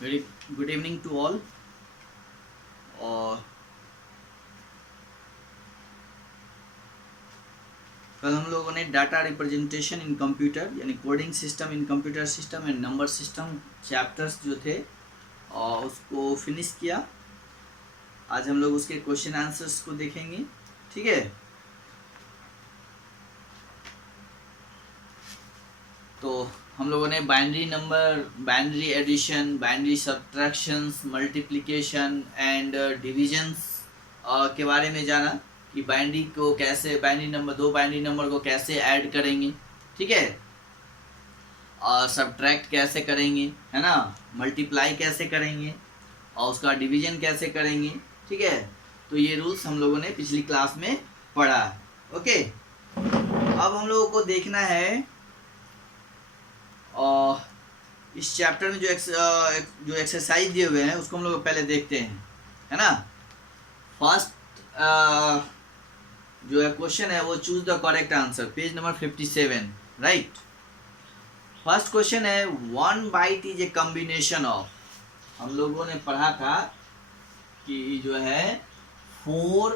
Very good evening to all. और कल हम लोगों ने डाटा रिप्रेजेंटेशन इन कंप्यूटर यानी coding system in computer system and number system chapters जो थे और उसको फिनिश किया। आज हम लोग उसके क्वेश्चन आंसर्स को देखेंगे। ठीक है, तो हम लोगों ने binary number, binary addition, binary subtractions, multiplication and divisions के बारे में जाना कि बाइनरी को कैसे, बाइनरी नंबर, दो बाइनरी नंबर को कैसे ऐड करेंगे। ठीक है, और सब्ट्रैक्ट कैसे करेंगे, है ना, मल्टीप्लाई कैसे करेंगे और उसका डिवीजन कैसे करेंगे। ठीक है, तो ये रूल्स हम लोगों ने पिछली क्लास में पढ़ा है। ओके, अब हम लोगों को देखना है और इस चैप्टर में जो एक्सरसाइज दिए हुए हैं उसको हम लोग पहले देखते हैं, है ना। फर्स्ट जो है क्वेश्चन है वो choose the correct answer, page number 57, right. First question है 1 byte is a combination of, हम लोगों ने पढ़ा था कि जो है 4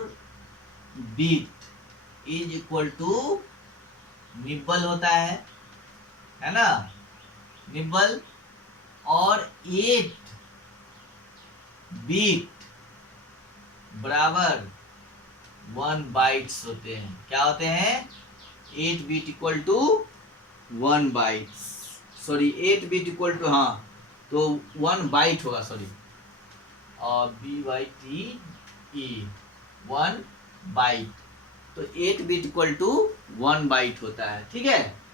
bit is equal to nibble होता है ना, निब्बल, और 8 बीट बराबर 1 बाइट्स होते हैं। क्या होते हैं? 8 bit equal to 1 byte, sorry 8 bit equal to, हाँ तो 1 बाइट होगा, सॉरी, और BYTE 1 बाइट, तो 8 बीट इक्वल टू 1 बाइट होता है। ठीक है,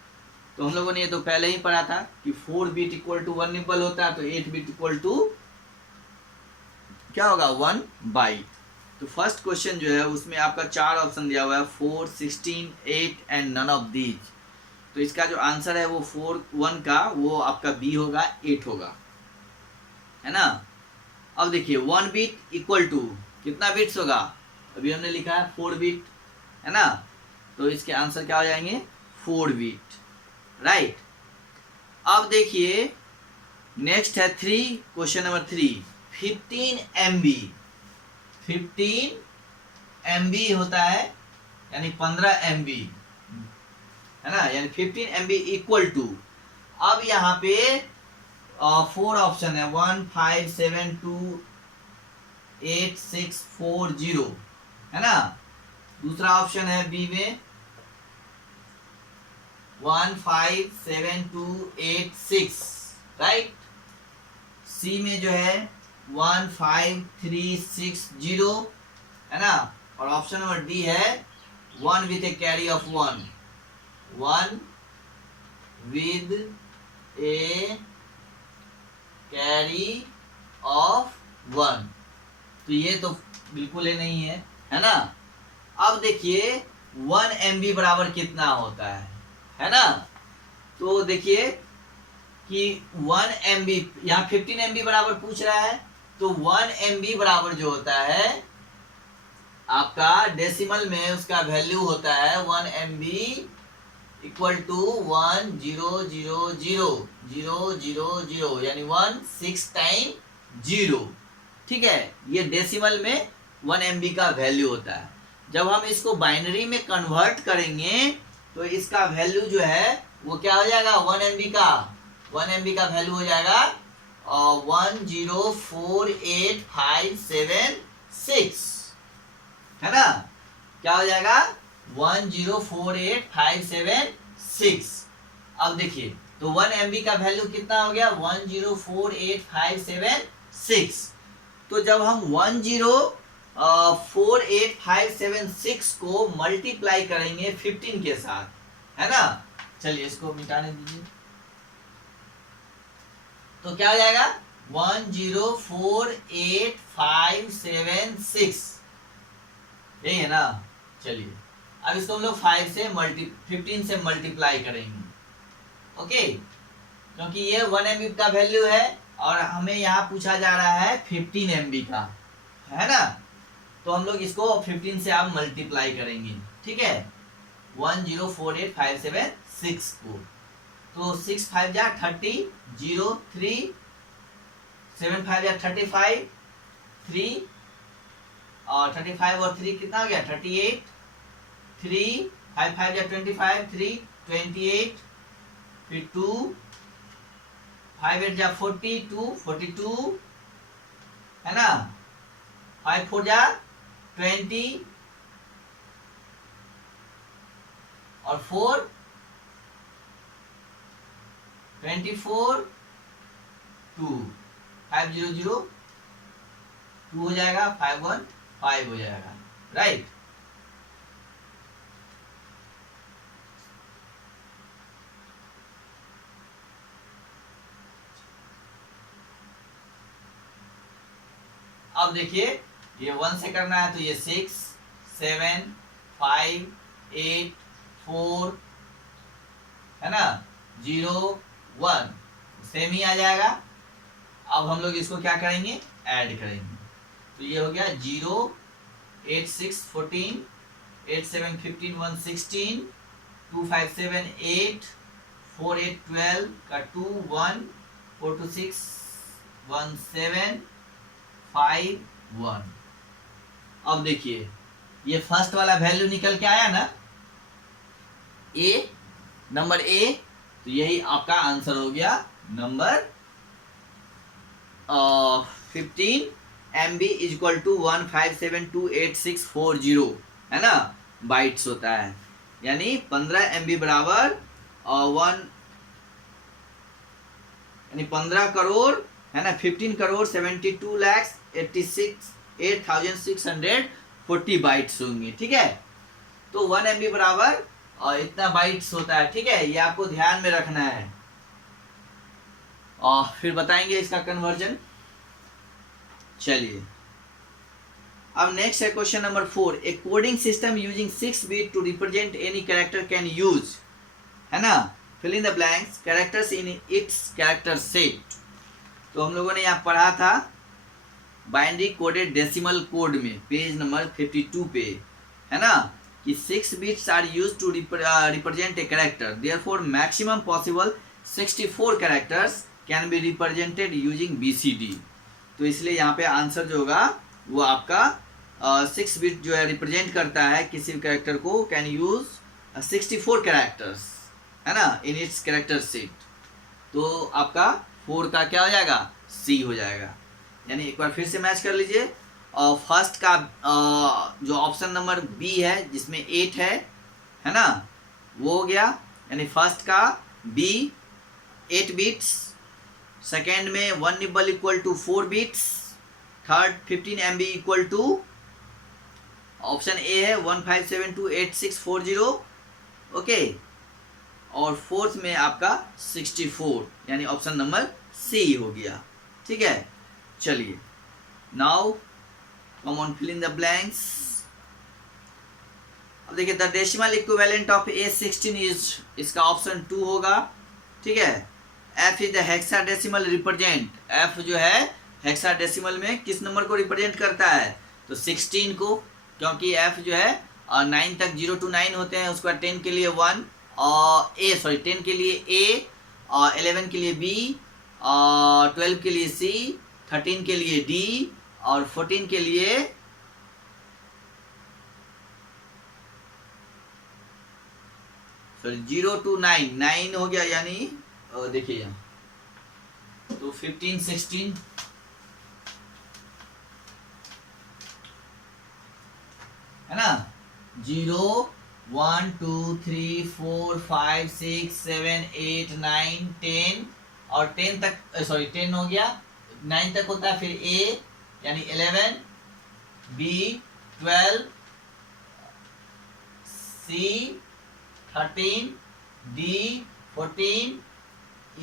तो हम लोगों ने ये तो पहले ही पढ़ा था कि 4 बीट इक्वल टू 1 निब्बल होता है, तो 8 बीट इक्वल टू क्या होगा? 1 बाइट। तो फर्स्ट क्वेश्चन जो है उसमें आपका 4 ऑप्शन दिया हुआ है, 4, 16, 8 एंड नन ऑफ दीज। तो इसका जो आंसर है वो 4, 1 का वो आपका बी होगा, 8 होगा, है ना। अब देखिए 1 बीट इक्वल टू कितना बिट्स होगा? अभी हमने लिखा है 4 बीट, है ना, तो इसके आंसर क्या हो जाएंगे? 4 बीट, राइट। अब देखिए नेक्स्ट है 3, क्वेश्चन नंबर 3, 15 MB, 15 MB होता है यानी 15 MB, है ना, यानी 15 MB इक्वल टू, अब यहाँ पे 4 ऑप्शन है, 1, 5, 7, 2, 8, 6, 4, 0, है ना। दूसरा ऑप्शन है बी में 1, 5, 7, 2, 8, 6, राइट। सी में जो है 1, 5, 3, 6, 0, है ना, और ऑप्शन नंबर डी है 1 with A carry off 1, 1 with A carry off 1, तो ये तो बिल्कुल ही नहीं है ना। अब देखिए 1 MB बराबर कितना होता है ना, तो देखिए कि 1 MB, यहाँ 15 MB बराबर पूछ रहा है, तो 1 MB बराबर जो होता है आपका डेसिमल में उसका वैल्यू होता है 1 MB इक्वल टू 1, 0, 0, 0, 0, 0, 0, यानी 1, 6 टाइम 0। ठीक है, ये डेसिमल में 1 MB का वैल्यू होता है। जब हम इसको बाइनरी में कन्वर्ट करेंगे तो इसका वैल्यू जो है वो क्या हो जाएगा? 1 MB का, 1 MB का वैल्यू हो जाएगा 104856, है ना। क्या हो जाएगा? 104856। अब देखिए तो 1 MB का वैल्यू कितना हो गया? 104856। तो जब हम 104856 को मल्टीप्लाई करेंगे 15 के साथ, है ना, चलिए इसको मिटाने दीजिए, तो क्या हो जाएगा? 104856, यही है ना। चलिए अब इसको हम लोग 15 से मल्टीप्लाई करेंगे, ओके, क्योंकि ये 1 MB का वैल्यू है और हमें यहाँ पूछा जा रहा है 15 MB का, है ना, तो हम लोग इसको 15 से आप मल्टीप्लाई करेंगे। ठीक है, 104856 को, तो 6 5 जा 30, 0 3 7 5 या 35, 3 और 35 और 3 कितना हो गया 38, 3 5 5 या 25, 3 28, फिर 2 5 8 जा 42, 42 है ना, 5 4 जा 20 और 4 24 2 5 0 0 2 हो जाएगा, 5 1 5 हो जाएगा, राइट। अब देखिए ये 1 से करना है तो ये 6 7 5 8 4 है ना 0 1 सेम ही आ जाएगा। अब हम लोग इसको क्या करेंगे ऐड करेंगे, तो ये हो गया 0 8 6 14 8 7 15 1 16 2 5 7 8 4 8 12 का 2 1 4 2 6 1 7 5 1। अब देखिए ये फर्स्ट वाला वैल्यू निकल के आया ना ए, नंबर ए, तो यही आपका आंसर हो गया number 15 MB is equal to 1572860 है ना बाइट्स होता है, यानी 15 MB बराबर 15 करोड़ है ना 15 करोड़ 72,86,8,640 बाइट्स होंगे, ठीक है। तो 1 MB बराबर इतना बाइट्स होता है, ठीक है, ये आपको ध्यान में रखना है और फिर बताएंगे इसका कन्वर्जन। चलिए अब नेक्स्ट है question number 4। A coding system using 6 bit to represent any character can use है ना fill in the blanks characters in its character set. तो हम लोगों ने यहाँ पढ़ा था बाइनरी कोडेड डेसिमल कोड में पेज नंबर 52 पे है ना कि 6 bits are used to represent a character, therefore maximum possible 64 characters can be represented using BCD। तो इसलिए यहाँ पे आंसर जो होगा वो आपका 6 बिट जो है रिप्रेजेंट करता है किसी भी कैरेक्टर को, कैन यूज 64 कैरेक्टर्स है ना इन इट्स कैरेक्टर सेट। तो आपका 4 का क्या हो जाएगा C हो जाएगा। यानी एक बार फिर से मैच कर लीजिए और फर्स्ट का जो ऑप्शन नंबर B है जिसमें 8 है ना वो हो गया, यानी फर्स्ट का B 8 बिट्स, सेकेंड में 1 nibble equal to 4 bits, third 15 MB equal to option A है 1572860 ओके, और फोर्थ में आपका 64 यानी ऑप्शन नंबर C हो गया, ठीक है। चलिए now come on fill in the blanks. अब देखिए the decimal equivalent of A16 is, इसका ऑप्शन 2 होगा, ठीक है। F is the hexadecimal represent, F जो है हेक्साडेसिमल में किस नंबर को रिप्रेजेंट करता है तो 16 को, क्योंकि F जो है 9 तक 0 to 9 होते हैं, उसके बाद 10 के लिए 1 और 10 के लिए A और 11 के लिए B और 12 के लिए C, 13 के लिए D और 14 के लिए सॉरी 0 to 9 9 हो गया, यानी देखिए यहाँ तो 15 16 है ना 0 1 2 3 4 5 6 7 8 9 10 और 10 तक सॉरी 10 हो गया, 9 तक होता है, फिर A यानी 11 B 12 C 13 D 14 E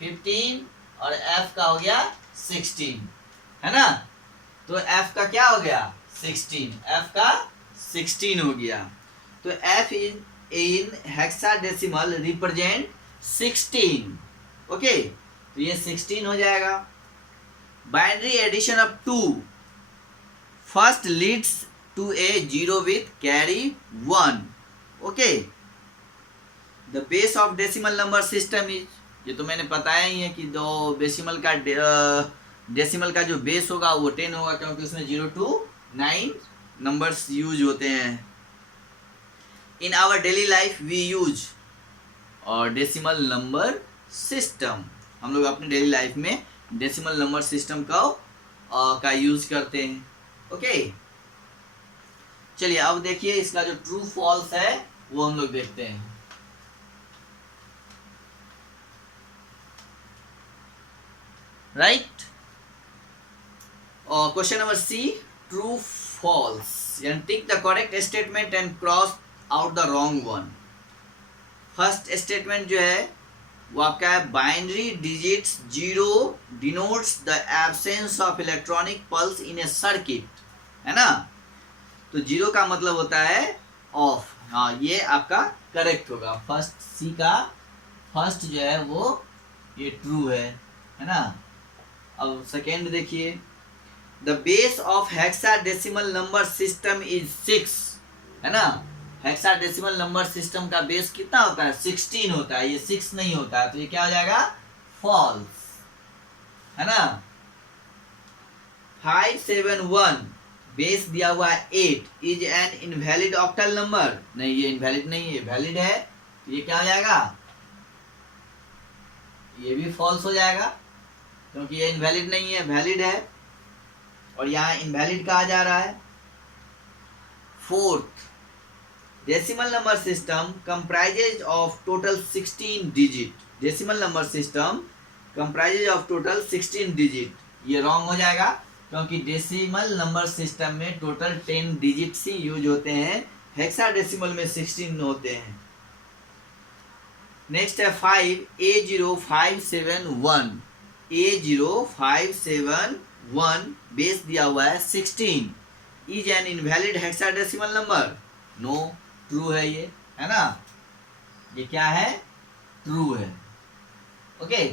15 और F का हो गया 16 है ना। तो F का क्या हो गया 16, F का 16 हो गया। तो F in hexadecimal represent 16 okay, तो ये 16 हो जाएगा। Binary addition of 2 first leads to a 0 with carry 1 okay. The base of decimal number system is, ये तो मैंने बताया ही है कि दो डेसिमल का डेसिमल का जो बेस होगा वो 10 होगा, क्योंकि उसमें 0 to 9 नंबर्स यूज होते हैं। In our daily life we use और डेसिमल नंबर सिस्टम, हम लोग अपने डेली लाइफ में डेसिमल नंबर सिस्टम का यूज करते हैं। ओके, चलिए अब देखिए इसका जो ट्रू फॉल्स है वो हम लोग देखते हैं। राइट, और question number C, true false, यानी tick the correct statement and cross out the wrong one. First statement जो है वो आपका है binary digits 0 denotes the absence of electronic pulse in a circuit, है ना। तो 0 का मतलब होता है ऑफ। हाँ, ये आपका करेक्ट होगा। फर्स्ट सी का फर्स्ट जो है वो ये ट्रू है ना। अब सेकेंड देखिए, the base of hexadecimal number system is 6, है ना। हेक्साडेसिमल नंबर सिस्टम का बेस कितना होता है? 16 होता है, ये 6 नहीं होता है, तो ये क्या हो जाएगा? फॉल्स, है ना। 571 बेस दिया हुआ है 8 is an invalid octal number, नहीं ये इनवैलिड नहीं है, वैलिड है, तो ये क्या हो जाएगा? ये भी फॉल्स हो जाएगा, क्योंकि ये इनवैलिड नहीं है, वैलिड है, और यहाँ इनवैलिड कहा जा रहा है। Fourth, decimal number system comprises of total 16 digit, decimal number system comprises of total 16 digit, ये रॉन्ग हो जाएगा, क्योंकि डेसिमल नंबर सिस्टम में टोटल 10 डिजिट्स ही यूज होते हैं, हेक्साडेसिमल में 16 होते हैं। नेक्स्ट है 5, A0571, A0571 बेस दिया हुआ है 16, is an invalid hexadecimal number, no, true है ये, है ना। ये क्या है? ट्रू है। ओके,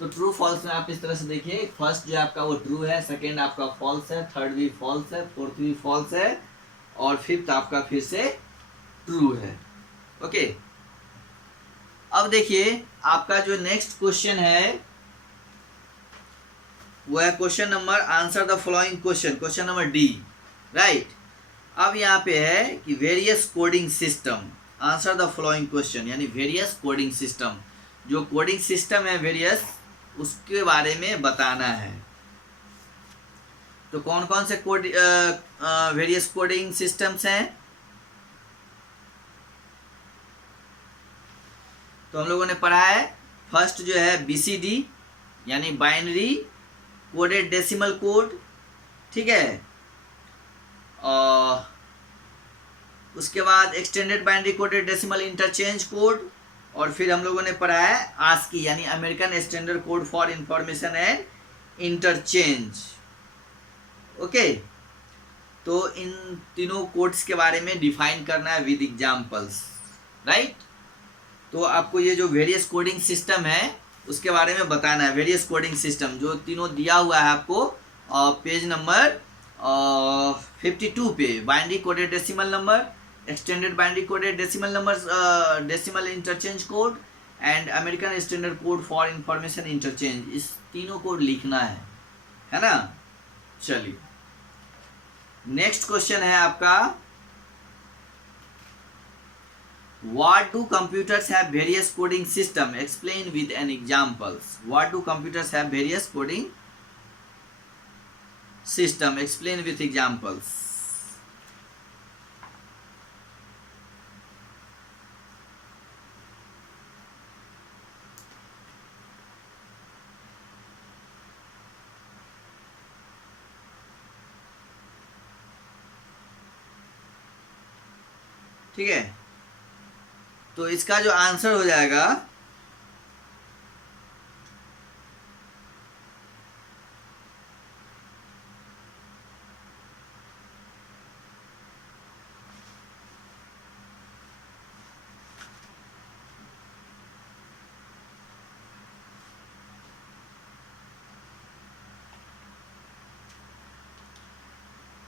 तो ट्रू फॉल्स में आप इस तरह से देखिए, फर्स्ट जो आपका वो ट्रू है, सेकेंड आपका फॉल्स है, थर्ड भी फॉल्स है, फोर्थ भी फॉल्स है, और फिफ्थ आपका फिर से ट्रू है। ओके, अब देखिए आपका जो नेक्स्ट क्वेश्चन है वो है question number, answer the following question, question number D. Right, अब यहाँ पे है कि various coding system, answer the following question, यानी वेरियस कोडिंग सिस्टम, जो कोडिंग सिस्टम है वेरियस, उसके बारे में बताना है। तो कौन कौन से कोड वेरियस कोडिंग सिस्टम्स हैं? तो हम लोगों ने पढ़ा है, फर्स्ट जो है BCD, यानी बाइनरी कोडेड डेसिमल कोड, ठीक है। और उसके बाद extended binary coded decimal interchange code, और फिर हम लोगों ने पढ़ा है ASCII, यानी American standard code for information and interchange. Okay, तो इन तीनों कोड्स के बारे में डिफाइन करना है विद एग्जांपल्स। राइट, तो आपको ये जो वेरियस कोडिंग सिस्टम है उसके बारे में बताना है। वेरियस कोडिंग सिस्टम जो तीनों दिया हुआ है आपको पेज नंबर 52 पे, binary coded decimal number, extended binary coded decimal number, decimal interchange code and American standard code for information interchange, इस तीनों को लिखना है ना। चलिए नेक्स्ट क्वेश्चन है आपका, What do computers have various coding system? Explain with an examples. What do computers have various coding system? Explain with examples. ठीक है, तो इसका जो आंसर हो जाएगा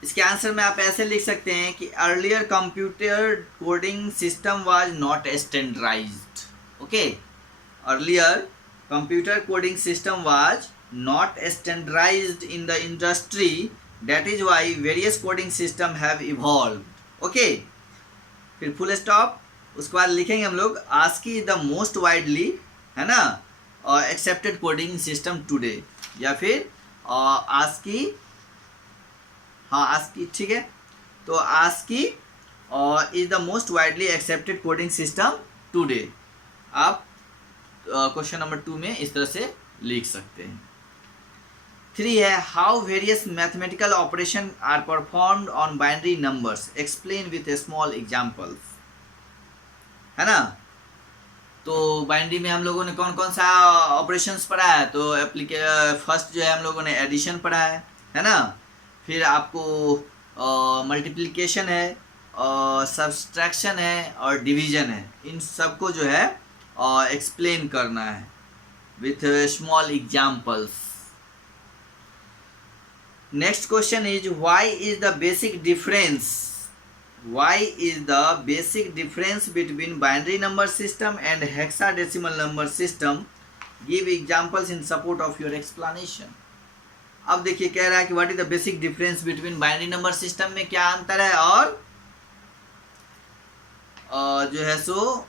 इसके आंसर में आप ऐसे लिख सकते हैं कि earlier computer coding system was not standardized. Okay, earlier computer coding system was not standardized in the industry. That is why various coding system have evolved. Okay, फिर फुल स्टॉप, उसके बाद लिखेंगे हम लोग ASCII द मोस्ट वाइडली, है ना, accepted coding system today, या फिर ASCII, हाँ ASCII ठीक है, तो ASCII is the most widely accepted coding system today. आप क्वेश्चन नंबर 2 में इस तरह से लिख सकते हैं। 3 है how various mathematical operation are performed on binary numbers, explain with a small examples, है ना। तो बाइनरी में हम लोगों ने कौन कौन सा ऑपरेशंस पढ़ा है, तो फर्स्ट जो है हम लोगों ने एडिशन पढ़ा है ना, फिर आपको मल्टीप्लिकेशन है, सब्सट्रैक्शन है और डिवीजन है। इन सबको जो है एक्सप्लेन करना है with small examples. Next question is why is the basic difference, why is the basic difference between binary number system and hexadecimal number system, give examples in support of your explanation. अब देखिए कह रहा है कि what is the basic difference between binary number system में क्या अंतर है और जो है सो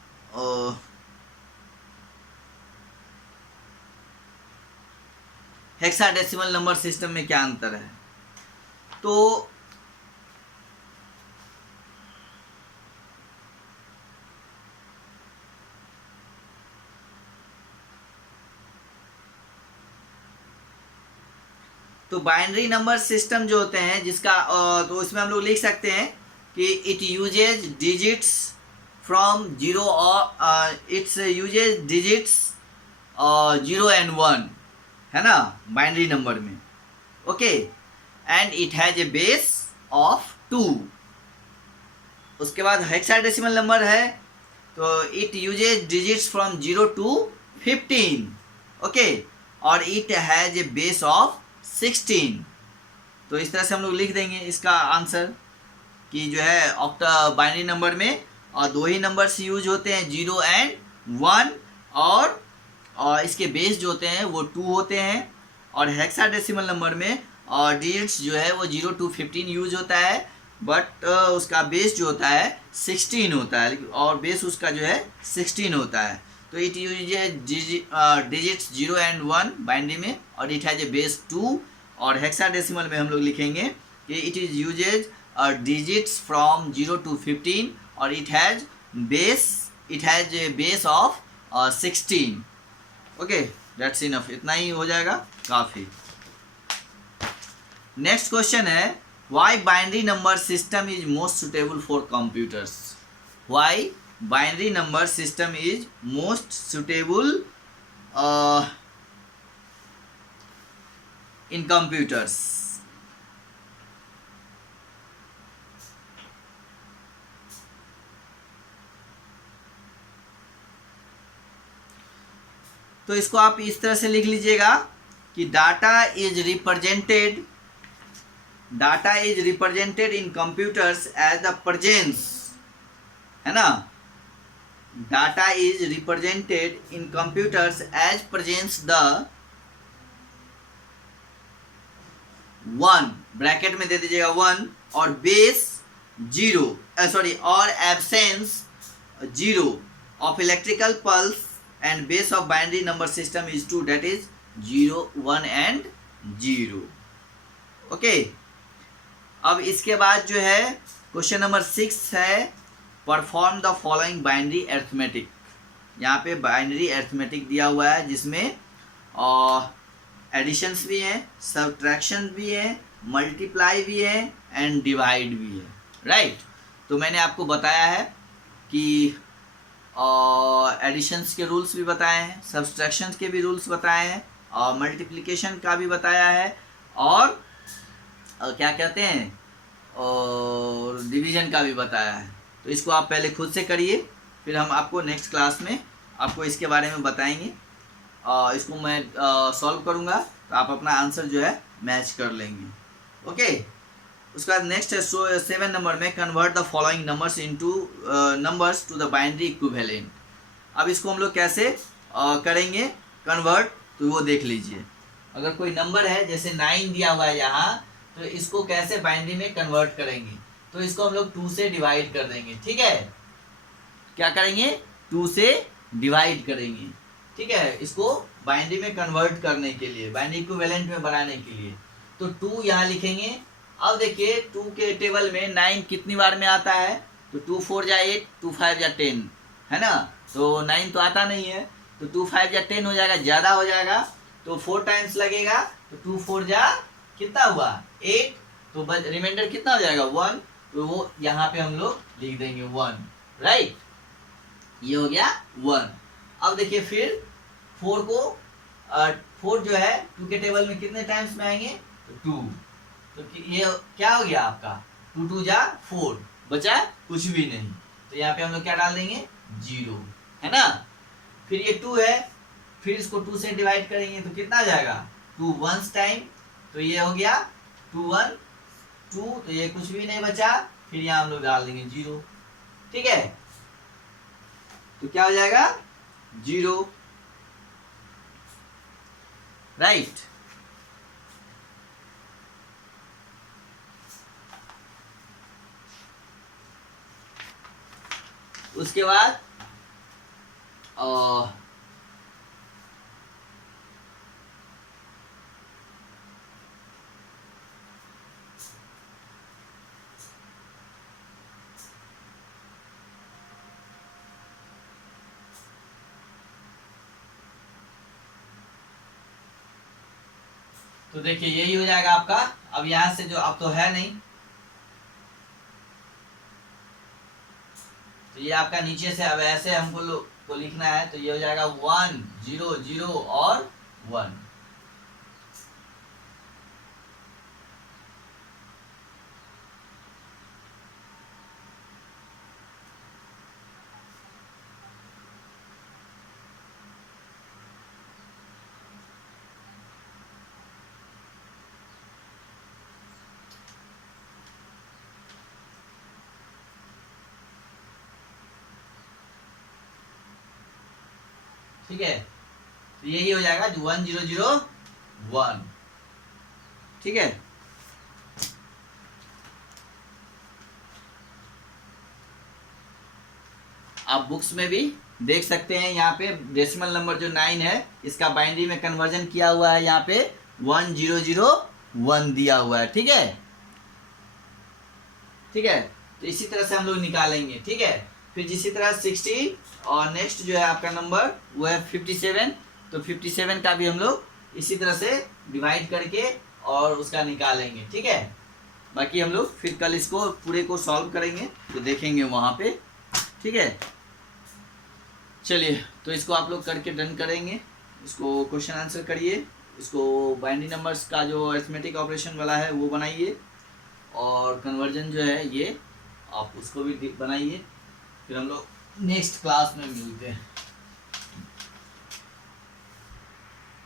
हेक्साडेसिमल नंबर सिस्टम में क्या अंतर है। तो बाइनरी नंबर सिस्टम जो होते हैं जिसका तो इसमें हम लोग लिख सकते हैं कि इट यूजेज डिजिट्स फ्रॉम 0 और इट्स यूजेज डिजिट्स 0 and 1, है ना, बाइनरी नंबर में। Okay, and it has a base of 2। उसके बाद हेक्साडेसिमल नंबर है तो it uses digits from 0 to 15। Okay, और it has a base of 16। तो इस तरह से हम लोग लिख देंगे इसका आंसर कि जो है ऑक्टा बाइनरी नंबर में और 2 ही नंबर्स यूज होते हैं, 0 and 1, और इसके बेस जो होते हैं वो 2 होते हैं। और हेक्साडेसिमल नंबर में और डिजिट्स जो है वो 0 to 15 यूज होता है, बट उसका बेस जो होता है 16 होता है, और बेस उसका जो है 16 होता है। तो it uses digits 0 and 1 binary में, और इट हैज ए बेस 2। और हेक्साडेसिमल में हम लोग लिखेंगे कि it is uses digits from 0 to 15, और it has a base of 16। Okay, that's enough, इतना ही हो जाएगा काफ़ी। नेक्स्ट क्वेश्चन है why binary number system is most suitable for computers, why binary number system is most suitable in computers. तो इसको आप इस तरह से लिख लीजिएगा कि data is represented in computers as the presence, है ना, data is represented in computers as presence the 1, bracket में दे दीजिएगा 1, और बेस 0, और absence 0 of electrical pulse, and base of binary number system is 2, that is 0, 1 and 0। Okay, अब इसके बाद जो है क्वेश्चन नंबर 6 है perform the following binary arithmetic. यहाँ पे बाइनरी अरिथमेटिक दिया हुआ है जिसमें एडिशंस भी हैं, सब्ट्रैक्शन भी है, मल्टीप्लाई भी है एंड डिवाइड भी है, राइट। तो मैंने आपको बताया है कि एडिशंस के रूल्स भी बताए हैं, सब्सट्रैक्शन के भी रूल्स बताए हैं, और मल्टीप्लिकेशन का भी बताया है, और क्या कहते हैं, और डिवीजन का भी बताया है। तो इसको आप पहले खुद से करिए, फिर हम आपको नेक्स्ट क्लास में आपको इसके बारे में बताएंगे। इसको मैं सॉल्व करूँगा तो आप अपना आंसर जो है मैच कर लेंगे। ओके, उसके बाद नेक्स्ट है 7 नंबर में convert the following numbers into numbers to the binary equivalent. अब इसको हम लोग कैसे करेंगे कन्वर्ट, तो वो देख लीजिए। अगर कोई नंबर है जैसे 9 दिया हुआ है यहाँ, तो इसको कैसे बाइनरी में कन्वर्ट करेंगे, तो इसको हम लोग 2 से डिवाइड कर देंगे। ठीक है, क्या करेंगे, 2 से डिवाइड करेंगे। ठीक है, इसको बाइनरी में कन्वर्ट करने के लिए, बाइनरी इक्विवेलेंट में बनाने के लिए। तो 2 यहाँ लिखेंगे। अब देखिए 2 के टेबल में 9 कितनी बार में आता है, तो 2 4 जा 8, 2 5 जा 10, है ना। तो 9 तो आता नहीं है, तो 2 5 जा 10 हो जाएगा, ज़्यादा हो जाएगा, तो 4 टाइम्स लगेगा, तो 2 4 जा कितना हुआ 8, तो रिमाइंडर कितना हो जाएगा 1, तो वो यहाँ पे हम लोग लिख देंगे 1, राइट। ये हो गया 1। अब देखिए फिर 4 को 4 जो है 2 के टेबल में कितने टाइम्स में आएंगे, तो 2, तो ये क्या हो गया आपका 2 2 जा 4, बचा कुछ भी नहीं, तो यहाँ पे हम लोग क्या डाल देंगे 0, है ना। फिर ये 2 है, फिर इसको 2 से डिवाइड करेंगे तो कितना आ जाएगा 2 1 टाइम, तो ये हो गया 2 1 2, तो ये कुछ भी नहीं बचा, फिर यहाँ हम लोग डाल देंगे 0। ठीक है, तो क्या हो जाएगा 0, राइट। उसके बाद तो देखिए यही हो जाएगा आपका। अब यहां से जो अब तो है नहीं, तो ये आपका नीचे से अब ऐसे हमको को लिखना है, तो ये हो जाएगा 1 0 0 और 1। ठीक है, तो यही हो जाएगा 1 0 0 1। ठीक है, आप बुक्स में भी देख सकते हैं, यहाँ पे डेसिमल नंबर जो 9 है इसका बाइनरी में कन्वर्जन किया हुआ है, यहाँ पे 1 0 0 1 दिया हुआ है। ठीक है, ठीक है, तो इसी तरह से हम लोग निकालेंगे। ठीक है, फिर जिसी तरह 60 और नेक्स्ट जो है आपका नंबर वो है 57, तो 57 का भी हम लोग इसी तरह से डिवाइड करके और उसका निकालेंगे। ठीक है, बाकी हम लोग फिर कल इसको पूरे को सॉल्व करेंगे, तो देखेंगे वहाँ पे। ठीक है, चलिए तो इसको आप लोग करके डन करेंगे, इसको क्वेश्चन आंसर करिए, इसको बाइनरी नंबर्स का जो अरिथमेटिक ऑपरेशन वाला है वो बनाइए, और कन्वर्जन जो है ये आप उसको भी बनाइए। फिर हम लोग नेक्स्ट क्लास में मिलते हैं।